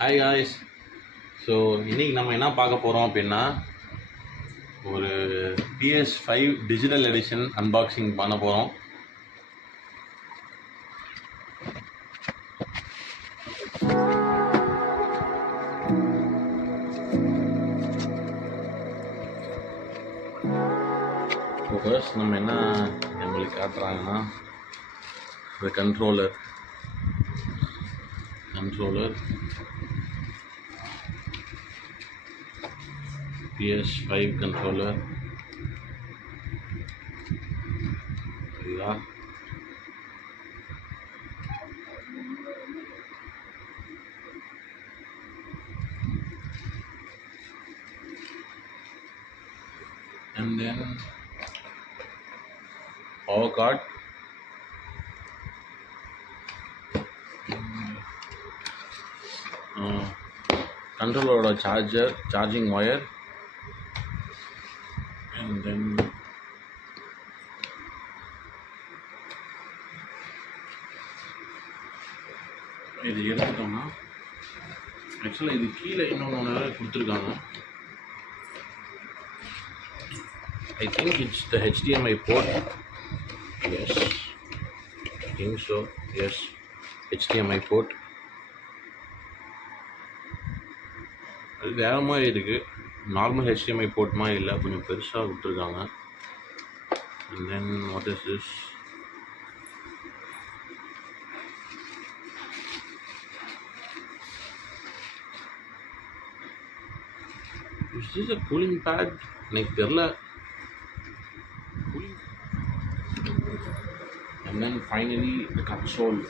Hi guys. So இன்றைக்கி நம்ம என்ன பார்க்க போகிறோம் அப்படின்னா, ஒரு PS5 டிஜிட்டல் எடிஷன் அன்பாக்சிங் பண்ண போகிறோம். ஸோ ஃபர்ஸ்ட் நம்ம என்ன நம்மளுக்கு காட்டுறாங்கன்னா, இந்த கண்ட்ரோலர் PS5 கண்ட்ரோலர் சரியா. And then power card, controller charging wire, and then இது எடுத்துட்டோம்னா ஆக்சுவலாக இது கீழே இன்னொன்று கொடுத்துருக்காங்க. I think it's the HDMI port. Yes, I think so. Yes, HDMI port. அது வேறு மாதிரி இருக்குது, நார்மல் HDMI போர்ட் மாதிரி இல்லை, கொஞ்சம் பெருசாக கொடுத்துருக்காங்க. And then what is this? Is this a cooling pad? எனக்கு தெரியல. And then finally the console.